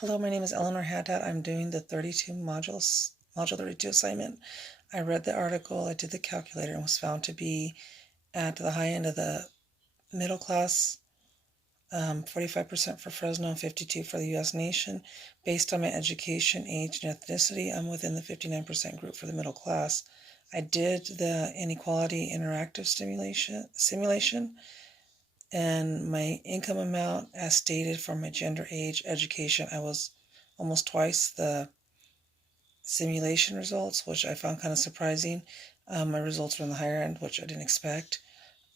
Hello, my name is Eleanor Haddad. I'm doing the Module 32 assignment. I read the article, I did the calculator, and was found to be at the high end of the middle class, 45% for Fresno and 52 for the U.S. nation. Based on my education, age, and ethnicity, I'm within the 59% group for the middle class. I did the inequality interactive simulation, and my income amount, as stated for my gender, age, education, I was almost twice the simulation results, which I found kind of surprising. My results were on the higher end, which I didn't expect.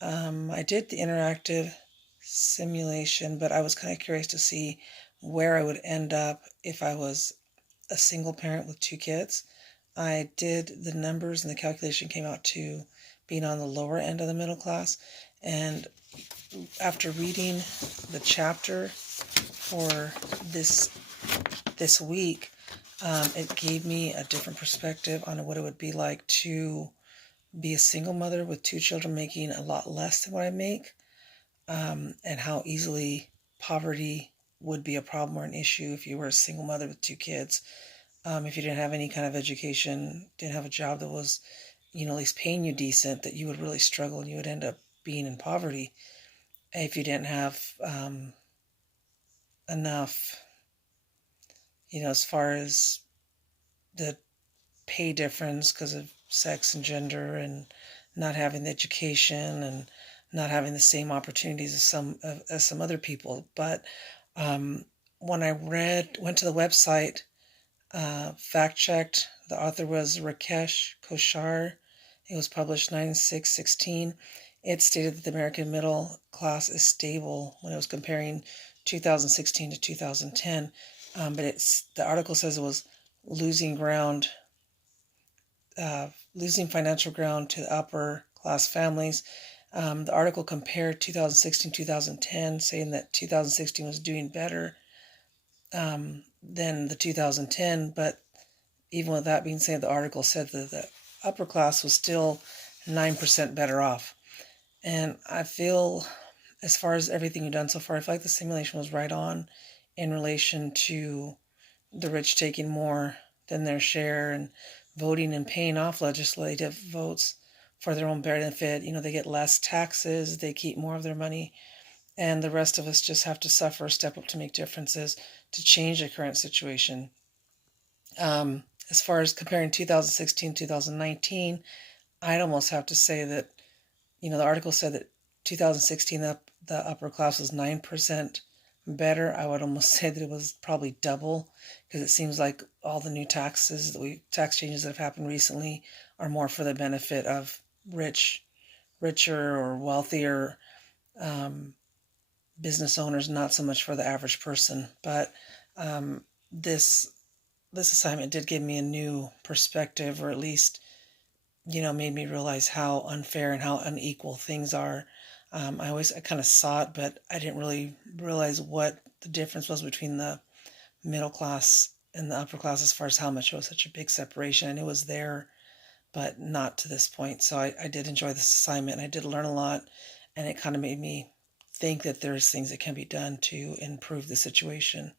I did the interactive simulation, but I was kind of curious to see where I would end up if I was a single parent with two kids. I did the numbers and the calculation came out to being on the lower end of the middle class. And after reading the chapter for this week, it gave me a different perspective on what it would be like to be a single mother with two children making a lot less than what I make, and how easily poverty would be a problem or an issue if you were a single mother with two kids. If you didn't have any kind of education, didn't have a job that was, at least paying you decent, that you would really struggle and you would end up being in poverty. If you didn't have enough, as far as the pay difference because of sex and gender, and not having the education and not having the same opportunities as some other people. But when I went to the website, fact checked, the author was Rakesh Koshar. It was published 9/6/16. It stated that the American middle class is stable when it was comparing 2016 to 2010. But the article says it was losing financial ground to the upper class families. The article compared 2016-2010, saying that 2016 was doing better than the 2010. But even with that being said, the article said that the upper class was still 9% better off. And I feel, as far as everything you've done so far, I feel like the simulation was right on in relation to the rich taking more than their share and voting and paying off legislative votes for their own benefit. They get less taxes, they keep more of their money, and the rest of us just have to suffer, step up to make differences to change the current situation. As far as comparing 2016-2019, I'd almost have to say that, the article said that 2016, the upper class was 9% better. I would almost say that it was probably double, because it seems like all the new tax changes that have happened recently are more for the benefit of richer or wealthier business owners, not so much for the average person. But this assignment did give me a new perspective, or at least, made me realize how unfair and how unequal things are. I kind of saw it, but I didn't really realize what the difference was between the middle class and the upper class, as far as how much it was such a big separation. And it was there, but not to this point. So I did enjoy this assignment, and I did learn a lot, and it kind of made me think that there's things that can be done to improve the situation.